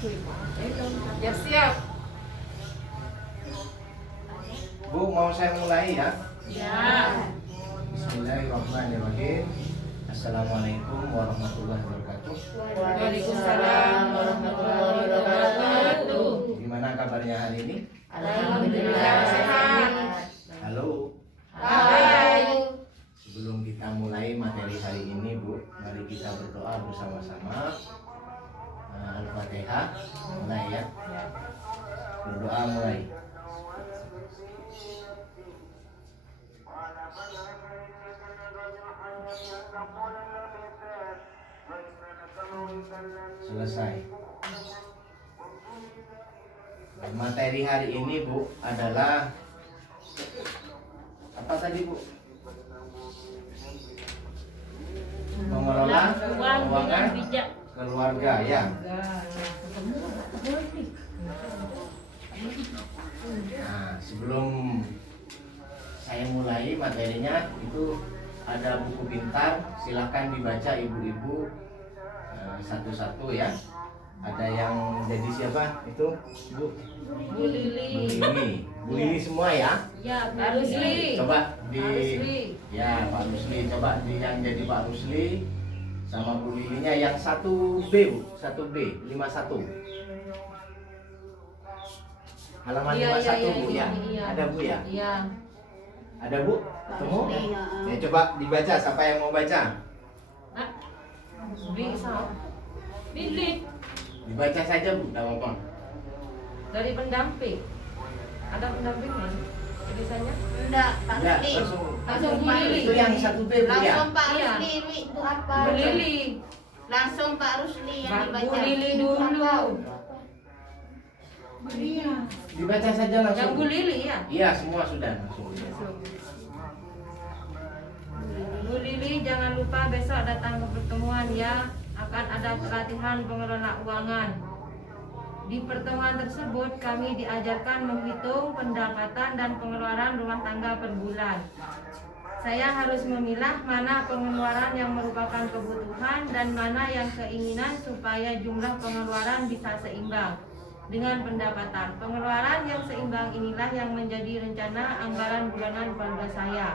Ya siap. Bu, mau saya mulai ya? Ya. Bismillahirrahmanirrahim. Assalamualaikum warahmatullahi wabarakatuh. Waalaikumsalam warahmatullahi wabarakatuh. Gimana kabarnya hari ini? Alhamdulillah sehat. Halo. Hai. Sebelum kita mulai materi hari ini, Bu, mari kita berdoa bersama-sama. Al-Fatihah. Mulai ya. Berdoa mulai. Selesai. Materi hari ini, Bu, adalah apa tadi, Bu? Mengelola keuangan bijak. keluarga ya. Nah, sebelum saya mulai materinya, itu ada buku pintar, silahkan dibaca ibu-ibu satu-satu ya. Ada yang jadi siapa itu, Bu? Bu Lili. Bu Lili semua ya. Ya, Pak Rusli. Coba di Pak Rusli. ya Pak Rusli, coba di yang jadi Pak Rusli sama Bu Lilinya yang 1B, Bu, 1B 51. Halaman 51, Bu ya. Ada, Bu ya? Iya. Ada, Bu? Ketemu? Ya, coba dibaca, siapa yang mau baca? Lili Dibaca saja, Bu, enggak apa-apa. dari pendamping. Ada pendampingnya tulisannya? Enggak, Pak Ya, Rusli. Langsung Bu Lili. itu yang 1B, Bu ya. Langsung Pak Iya. Rusli, itu apa? Bu Lili. Langsung Pak Rusli yang Bu dibaca. Lili dulu. Dibaca saja langsung. Yang Bu Lili ya. Iya, semua sudah langsung. Bu Lili, jangan lupa besok datang ke pertemuan ya. Akan ada pelatihan pengelola keuangan. Di pertemuan tersebut kami diajarkan menghitung pendapatan dan pengeluaran rumah tangga per bulan. Saya harus memilah mana pengeluaran yang merupakan kebutuhan dan mana yang keinginan supaya jumlah pengeluaran bisa seimbang dengan pendapatan. Pengeluaran yang seimbang inilah yang menjadi rencana anggaran bulanan keluarga saya.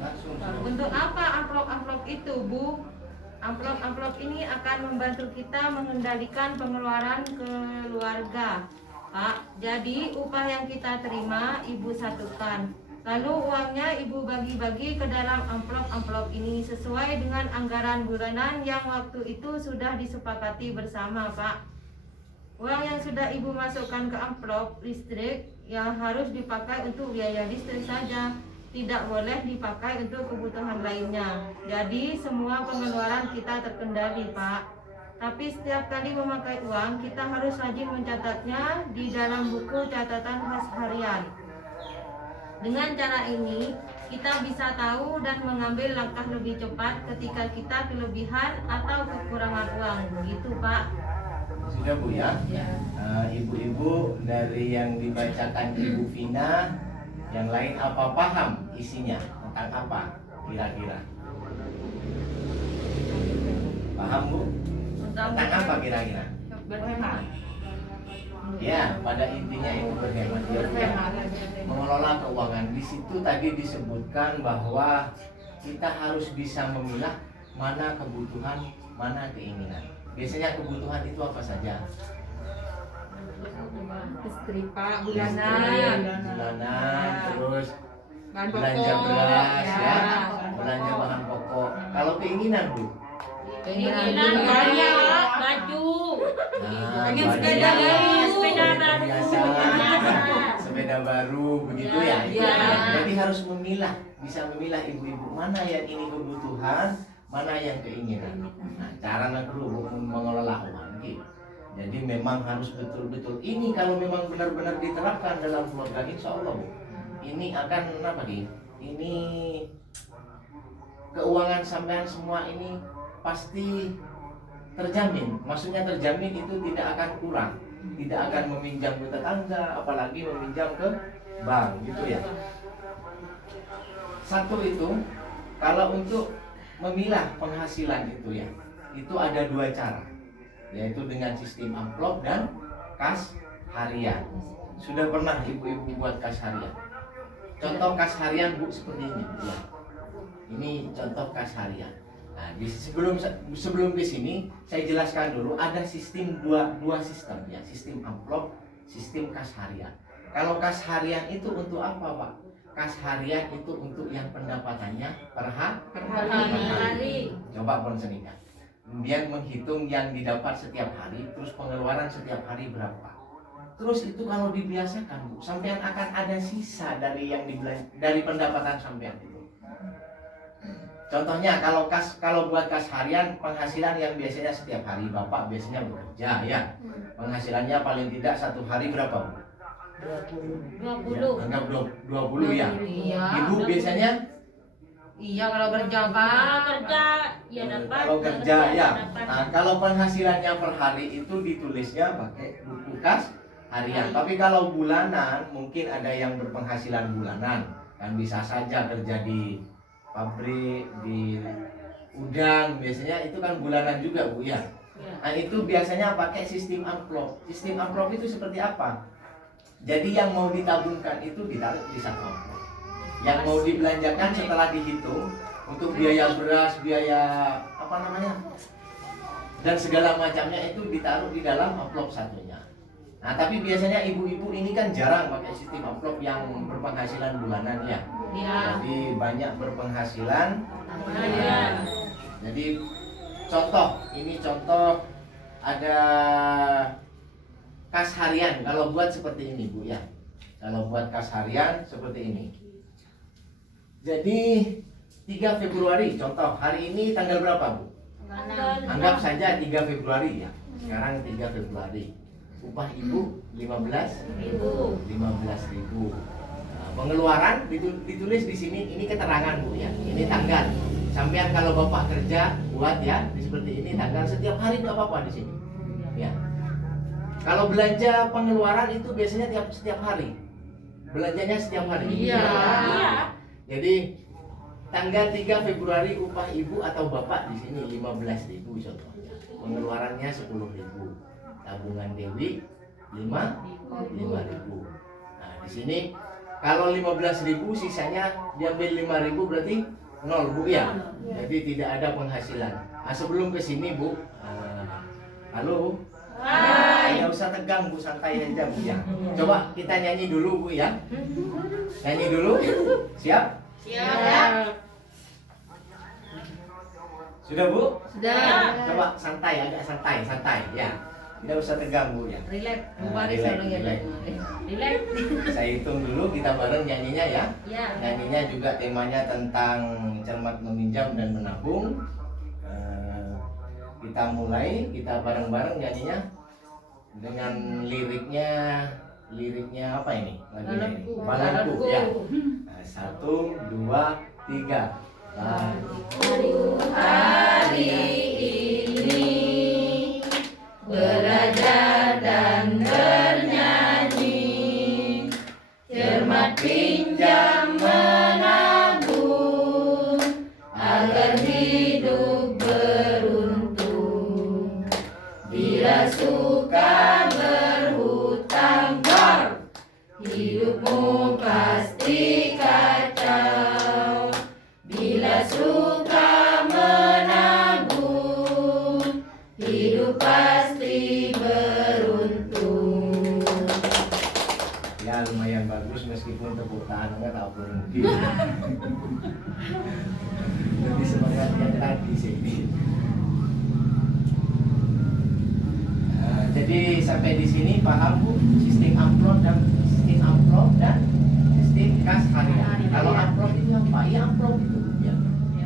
Langsung. Untuk apa amplop-amplop itu, Bu? Amplop-amplop ini akan membantu kita mengendalikan pengeluaran keluarga, Pak. Jadi upah yang kita terima Ibu satukan. Lalu uangnya Ibu bagi-bagi ke dalam amplop-amplop ini sesuai dengan anggaran bulanan yang waktu itu sudah disepakati bersama, Pak. Uang yang sudah Ibu masukkan ke amplop listrik yang harus dipakai untuk biaya listrik saja. Tidak boleh dipakai untuk kebutuhan lainnya. Jadi semua pengeluaran kita terkendali, Pak. Tapi setiap kali memakai uang, kita harus rajin mencatatnya di dalam buku catatan khas harian. Dengan cara ini, kita bisa tahu dan mengambil langkah lebih cepat ketika kita kelebihan atau kekurangan uang. Begitu, Pak. Sudah, Bu ya. Ibu-ibu dari yang dibacakan Ibu Vina, yang lain apa paham isinya tentang apa kira-kira? Paham, Bu? Tentang apa kira-kira? Berhemat. Ya, pada intinya itu berhemat. Ya, Bu, ya. Mengelola keuangan. Di situ tadi disebutkan bahwa kita harus bisa memilah mana kebutuhan, mana keinginan. Biasanya kebutuhan itu apa saja? Istri, Pak, Bulanan, terus belanja beras ya, belanja bahan pokok. Kalau keinginan, Bu? Keinginan banyak, baju. Pengen sepeda baru. biasa, sepeda baru begitu ya. Iya. Jadi harus memilah, bisa memilah ibu-ibu mana yang ini kebutuhan, mana yang keinginan. Nah, cara dulu mengelola uang gitu. Jadi memang harus betul-betul ini kalau memang benar-benar diterapkan dalam keluarga, insya Allah, Bu, ini akan apa nih? Ini keuangan sampean semua ini pasti terjamin. Maksudnya terjamin itu tidak akan kurang, tidak akan meminjam ke tetangga, apalagi meminjam ke bank, gitu ya. Satu itu, kalau untuk memilah penghasilan itu ya, itu ada dua cara. yaitu dengan sistem amplop dan kas harian. Sudah pernah ibu-ibu buat kas harian? Contoh kas harian Bu seperti ini ya. Ini contoh kas harian. Nah, sebelum ke sini saya jelaskan dulu ada sistem dua sistem ya, sistem amplop, sistem kas harian. Kalau kas harian itu untuk apa Pak? Kas harian itu untuk yang pendapatannya per hari. Coba konsenikan. Kemudian menghitung yang didapat setiap hari, terus pengeluaran setiap hari berapa. Terus itu kalau dibiasakan Bu, sampean akan ada sisa dari yang dari pendapatan sampean itu. Contohnya kalau buat kas harian, penghasilan yang biasanya setiap hari Bapak biasanya bekerja ya. Penghasilannya paling tidak satu hari berapa Bu? 20. Ya, anggap 20 ya. Iya. Ibu biasanya Iya kalau kerja Ya dapat. kalau kerja ya. Nah, kalau penghasilannya per hari itu ditulisnya pakai buku kas harian. Tapi kalau bulanan mungkin ada yang berpenghasilan bulanan, kan bisa saja kerja di pabrik, di udang, biasanya itu kan bulanan juga Bu ya. Nah, itu biasanya pakai sistem amplop. Sistem amplop itu seperti apa? Jadi yang mau ditabungkan itu ditaruh di satu amplop. Yang mau dibelanjakan setelah dihitung untuk biaya beras, biaya apa namanya, dan segala macamnya itu ditaruh di dalam amplop satunya. Nah, tapi biasanya ibu-ibu ini kan jarang pakai sistem amplop yang berpenghasilan bulanan ya. Jadi banyak berpenghasilan harian. Jadi ini contoh ada kas harian. Kalau buat seperti ini Bu ya. Kalau buat kas harian seperti ini. Jadi 3 Februari contoh, hari ini tanggal berapa Bu? Anggap saja 3 Februari ya. Sekarang 3 Februari. Upah ibu 15.000. Nah, pengeluaran ditulis di sini, ini keterangan Bu ya. Ini tanggal. Sampean kalau Bapak kerja buat ya seperti ini tanggal, setiap hari itu apa-apa di sini. Ya. Kalau belanja pengeluaran itu biasanya setiap hari. Belanjanya setiap hari. Iya. Jadi tanggal 3 Februari upah ibu atau bapak di sini 15.000 contohnya. Pengeluarannya 10.000. Tabungan Dewi 5.000. Nah, di sini kalau 15.000 sisanya diambil 5.000 berarti 0 Bu ya. Jadi tidak ada penghasilan. Nah, sebelum ke sini Bu, halo. Tidak usah tegang Bu, santai aja Bu ya. Coba kita nyanyi dulu Bu ya. Nyanyi dulu. Siap? Siap. Sudah Bu? Sudah. Coba santai, agak santai ya. Tidak usah tegang Bu ya. Relax. Relax. Saya hitung dulu, kita bareng nyanyinya ya. Ya. Nyanyinya juga temanya tentang cermat meminjam dan menabung. Kita mulai, kita bareng-bareng nyanyinya dengan liriknya apa ini? Lagunya ini. Balanku ya. Nah, 1, 2, 3. Hari ini belajar dan bernyanyi, cermat pinjam menabung, agar hidup beruntung. Bila suka berhutang, hidupmu pasti kacau. Bila suka menabung, hidup pasti beruntung. Ya lumayan bagus meskipun tepuk tangannya tak berhenti. Lebih semangat yang tadi sih. Jadi sampai di sini paham Bu sistem amplop dan sistem kas harian. Kalau amplop itu apa? Ya amplop itu ya.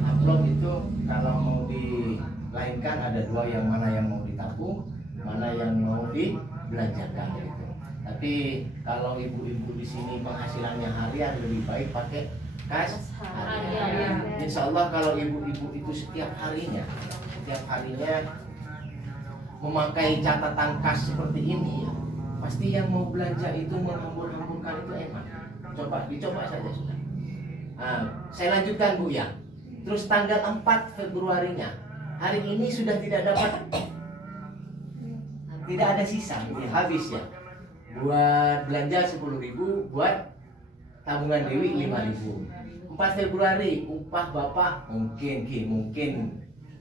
Amplop itu kalau mau dilainkan ada dua, yang mana yang mau ditabung, mana yang mau dibelanjakan gitu. Tapi kalau ibu-ibu di sini penghasilannya harian, lebih baik pakai kas harian. Insya Allah kalau ibu-ibu itu setiap harinya memakai catatan kas seperti ini ya, pasti yang mau belanja itu menghambur-hamburkan itu enak. Dicoba saja sudah. Nah, saya lanjutkan Bu ya. Terus tanggal 4 Februarinya, hari ini sudah tidak dapat tidak ada sisa, ya, habis ya. Buat belanja 10.000, buat tabungan Dewi 5.000. 4 Februari upah Bapak mungkin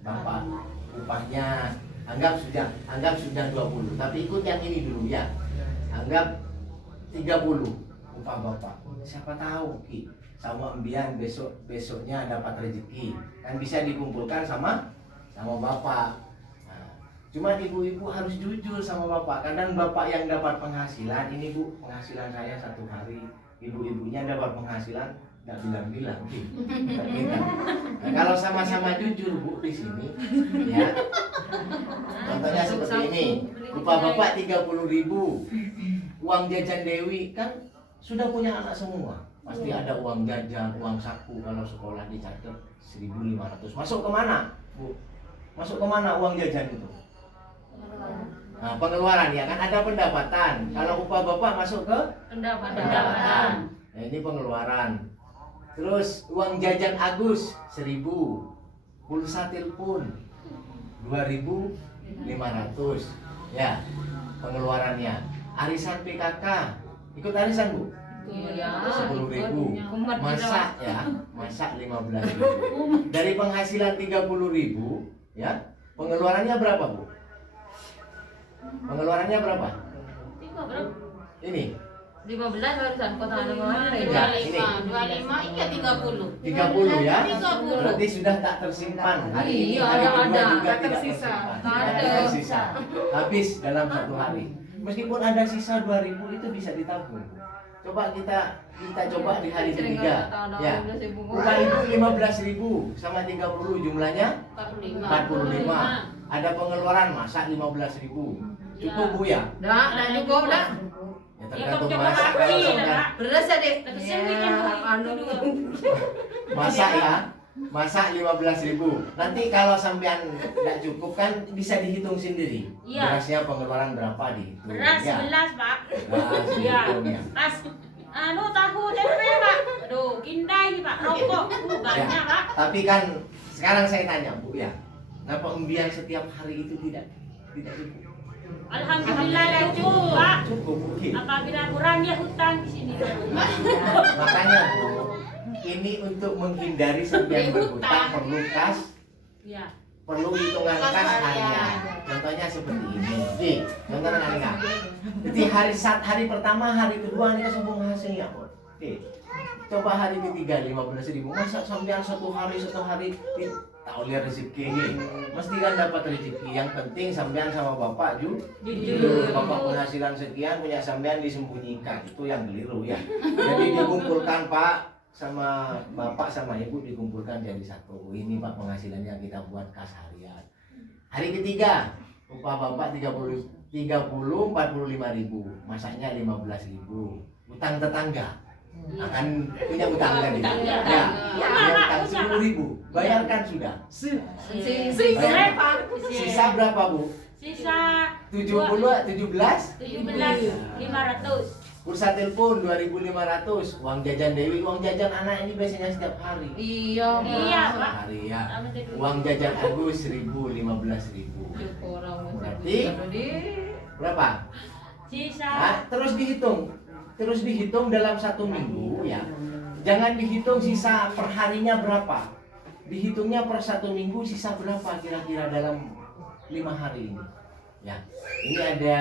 Bapak upahnya anggap sudah 20, tapi ikut yang ini dulu ya. Anggap 30 upah Bapak. Siapa tahu Ki, sama Embian besoknya dapat rezeki. Kan bisa dikumpulkan sama Bapak. Nah, cuma ibu-ibu harus jujur sama Bapak. Kadang Bapak yang dapat penghasilan, ini Bu, penghasilan saya 1 hari. Ibu-ibunya dapat penghasilan nggak bilang-bilang, nggak minta. Nah, kalau sama-sama jujur Bu di sini, ya. Contohnya seperti ini, upah Bapak 30.000, uang jajan Dewi kan sudah punya anak semua, pasti ada uang jajan, uang saku kalau sekolah dicatat 1.500. Masuk kemana, Bu? Masuk kemana uang jajan itu? Nah, pengeluaran ya kan ada pendapatan. Kalau upah Bapak masuk ke pendapatan. Nah, ini pengeluaran. Terus uang jajan Agus 1.000, pulsa telepon 2.500, ya pengeluarannya. Arisan PKK, ikut arisan Bu? Iya. 10.000. Masak ya, masak 15.000. Dari penghasilan 30.000, ya pengeluarannya berapa Bu? Pengeluarannya berapa? Ini 15 barusan kota mana ini? Ya, ini. 25, iya 30. 30 ya? 30. Berarti sudah tak tersimpan. Hari ini Iya, hari kedua ada. juga Tak tidak tersisa. tersimpan. Tak Tidak ada. tersisa. Habis dalam 1 hari. Meskipun ada sisa 2.000 itu bisa ditabung. Coba kita coba di hari ketiga. Ya. Upah ibu 15.000 sama 30 jumlahnya 45. Ada pengeluaran masak 15.000. Cukup Bu ya? Dah cukup dah. Ya Ya, tergantung kok masak coba kalau hati sampai lah, Beres ya dek. Kesini kan, Bu. anu. masak ya. Masak 15.000. Nanti kalau sampean tidak cukup kan bisa dihitung sendiri. Iya. Berasnya pengeluaran berapa dihitung. Beras Ya. 11, Pak. Beras Iya. dihitung ya. Pas tahu tempe, Pak. Aduh, kindai nih, Pak. Rokok. Banyak, Pak. Tapi kan sekarang saya tanya Bu ya. Kenapa umbian setiap hari itu tidak cukup? Alhamdulillah lah cukup, Pak. Cukup mungkin. Apabila kurang ya hutang di sini. Makanya Bu, ini untuk menghindari sampean berhutang perlu kas, Iya. perlu hitungan Kas kas harian. harian. Contohnya seperti ini. Oke, contohnya nggak. Jadi hari pertama, hari kedua ini kesambung hasilnya Bu. Oke. Coba hari ketiga 15.000. Masa sampean satu hari tahu lihat rezeki ini. Mesti kan dapat rezeki. Yang penting sampean sama Bapak jujur. Bapak penghasilan sekian, punya sampean disembunyikan. Itu yang keliru ya. Jadi dikumpulkan Pak sama Bapak sama Ibu dikumpulkan jadi satu. Ini Pak penghasilannya kita buat kas harian. Hari ketiga upah Bapak 30 45.000, masaknya 15.000. Utang tetangga akan punya utang kan Utang, ya. ya. Punya utang 10.000, bayarkan sudah. Berapa? Sisa berapa Bu? Sisa 17. 17.500. Pulsa telepon 2.500, uang jajan Dewi, uang jajan anak ini biasanya setiap hari. Iya. Iya, Pak. Hari ya. Uang jajan Agus 1.000, 15.000. Berarti berapa? Sisa Nah, terus dihitung dalam 1 minggu ya. Jangan dihitung sisa per harinya berapa. Dihitungnya per 1 minggu sisa berapa kira-kira dalam 5 hari ini. Ya. Ini ada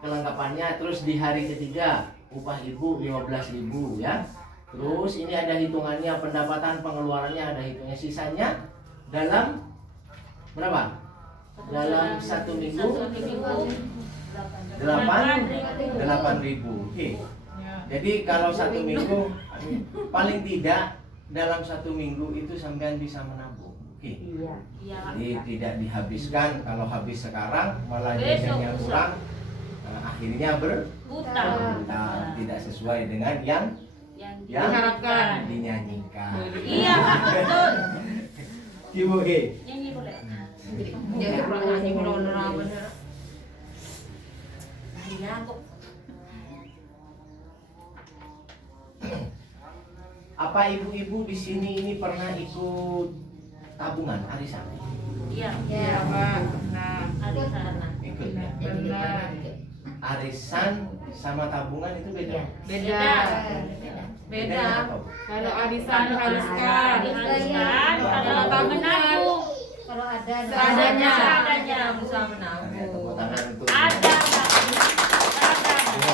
kelengkapannya. Terus di hari ketiga upah ibu 15.000 ya. Terus ini ada hitungannya, pendapatan pengeluarannya ada hitungnya, sisanya dalam berapa? Dalam 1 minggu 8.000. Oke. Jadi kalau 1 minggu paling tidak dalam 1 minggu itu sampean bisa menabung. Oke. Iya. Jadi tidak dihabiskan, kalau habis sekarang malah Besok jajannya bisa. kurang, akhirnya Hutang. tidak sesuai dengan yang yang diharapkan. dinyanyikan. Iya, Pak. Betul. Ibu, oke. Nyanyi boleh. Jadi kurang nyanyi kalau bener. Iya, kok. Apa ibu-ibu di sini ini pernah ikut tabungan arisan? Iya. Iya Pak. Nah. Ada sana. Ikut ya. Benar. Arisan sama tabungan itu beda. Beda. Beda. apa, Bu? Kalau arisan diharuskan. Diharuskan, kalau Kalau tabungan menabung. Kalau ada Seadanya. Seadanya bisa Ada menabung. tepuk tangan untuk Ada.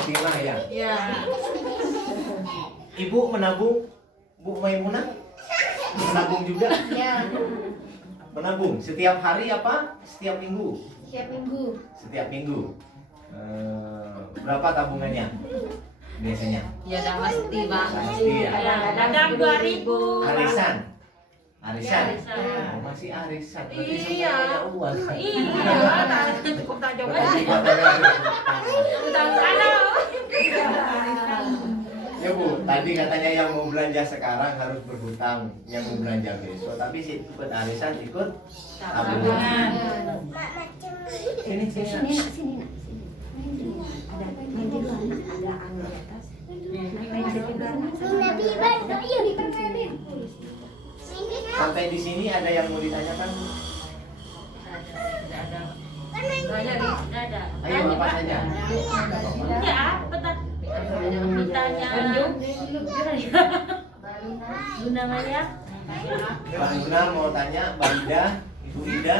Timah ya. Ya. Ibu menabung, Bu Maimunah menabung juga. ya Menabung setiap hari apa? Setiap minggu. setiap minggu. Setiap minggu. Berapa tabungannya biasanya? Ya udah pasti Pak. Pasti ya. Kadang 2.000. Arisan. Arisan. Arisan. Oh, masih arisan. Berarti Iya. semuanya uang. Iya, cukup tak jawab. Berarti katanya Halo. ya Bu, tadi katanya yang mau belanja sekarang harus berhutang, yang mau belanja besok. Tapi si ikut arisan ikut tabungan. Sini sini. Sini nak, sini nak, sini. Ada main di luar nak, ada angin di atas. Main di luar nak. Sampai di sini ada yang mau ditanyakan? Banyak nih. Ada. Ayo apa saja? Ya, betul. Ditanya. Bunda Maria. Mbak Luna mau tanya, Mbak Ida, Ibu Ida.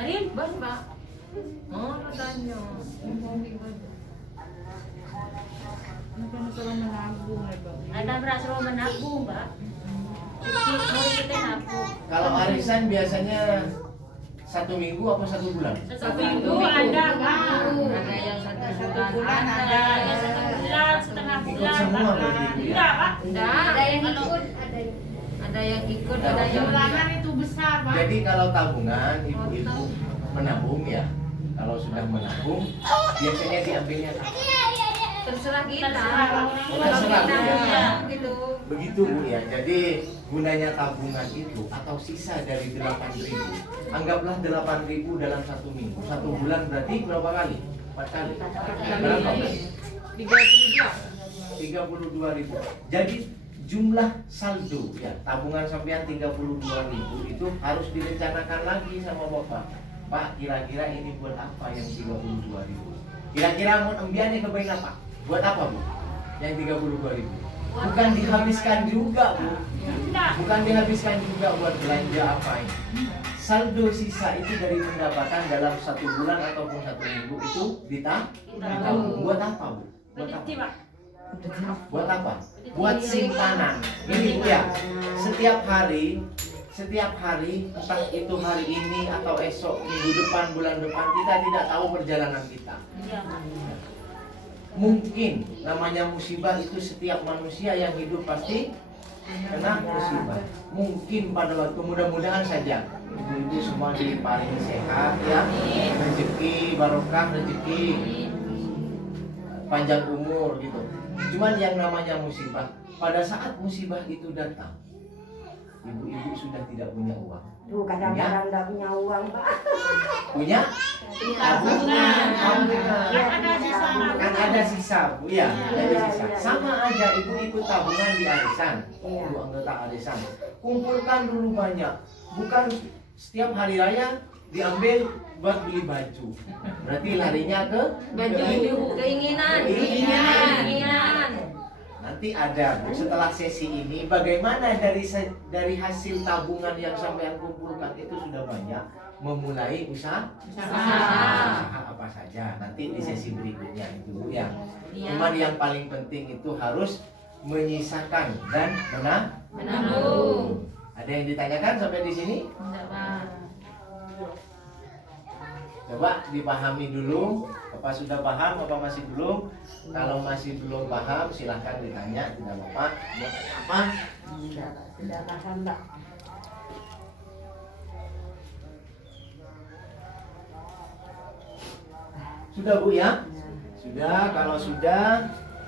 Arin. Bos Pak. Oh, lu tanya. Kalau menabung ya Bang. Ada berasa mau menabung, Mbak. Mau kita nabung. Kalau arisan biasanya 1 minggu apa 1 bulan? Satu minggu ada, Pak. Ada yang satu bulan, Ada yang 1 bulan, setengah Ikut bulan. semua Pak. berarti Ibu ya? Enggak, Pak. Enggak. Ada yang ikut, ada yang Ada yang ikut, ada yang Bulanan itu besar, Pak. Jadi kalau tabungan ibu-ibu menabung ya, kalau sudah menabung biasanya diambilnya kapan? terserah kita. Terserah. Terserah, Kita, ya. gitu. Begitu Bu ya. Jadi gunanya tabungan itu atau sisa dari 8.000. Anggaplah 8.000 dalam 1 minggu. 1 bulan berarti berapa kali? 4 kali. Berapa? 32.000. Jadi jumlah saldo ya, tabungan sampean 32.000 itu harus direncanakan lagi sama Bapak. Pak, kira-kira ini buat apa yang 32.000? Kira-kira mau embiannya kebaik apa? Buat apa, Bu? Yang 32.000. Bukan dihabiskan juga, Bu. Enggak. Bukan dihabiskan juga buat belanja apa ini. Saldo sisa itu dari pendapatan dalam 1 bulan ataupun 1 minggu itu ditabung. Buat apa, Bu? Buat apa? Begitu, Pak. Buat apa? Buat simpanan. Ini Bu ya. Setiap hari, entah itu hari ini atau esok, minggu depan, bulan depan, kita tidak tahu perjalanan kita. Iya, Pak. Mungkin namanya musibah itu setiap manusia yang hidup pasti kena musibah. Mungkin pada waktu mudah-mudahan saja ibu-ibu semua diparingi sehat ya, rezeki barokah, rezeki panjang umur gitu. Cuman yang namanya musibah, pada saat musibah itu datang, ibu-ibu sudah tidak punya uang. Tuh kadang-kadang nggak punya uang, Pak. Punya tabungan. Ada sisa. Kan ada sisa, Bu ya, ada sisa. Sama aja ibu ikut tabungan di arisan, Iya. ibu anggota arisan. Kumpulkan dulu banyak, bukan setiap hari raya diambil buat beli baju. Berarti larinya ke Baju keinginan. Nanti ada Bu, setelah sesi ini bagaimana dari hasil tabungan yang sampean kumpulkan itu sudah banyak memulai usaha apa saja nanti di sesi berikutnya itu Bu ya. Cuman yang paling penting itu harus menyisakan dan Menabung. Ada yang ditanyakan sampai di sini? Enggak, Pak. Coba dipahami dulu, apa sudah paham apa masih belum? Kalau masih belum paham silahkan ditanya, tidak apa-apa. Buat apa? Sudah paham, Pak. Sudah Bu ya? Sudah,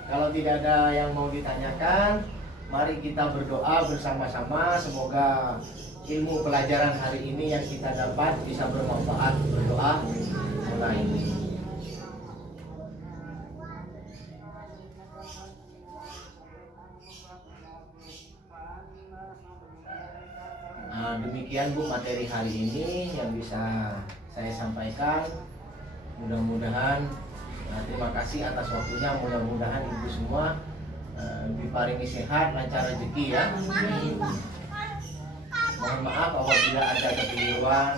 kalau tidak ada yang mau ditanyakan, mari kita berdoa bersama-sama semoga ilmu pelajaran hari ini yang kita dapat bisa bermanfaat. Berdoa mulai. Nah, demikian Bu materi hari ini yang bisa saya sampaikan. Mudah-mudahan terima kasih atas waktunya. Mudah-mudahan ibu semua diparingi sehat, lancar rezeki ya. Mohon maaf apabila ada kekeliruan,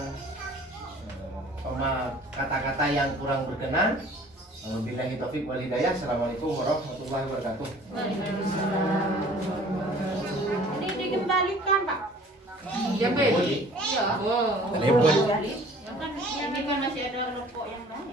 kata-kata yang kurang berkenan. Wabillahi taufik wal hidayah. Assalamualaikum warahmatullahi wabarakatuh. Ini dikembalikan Pak. Ya, Be. Boleh. Oh. Boleh.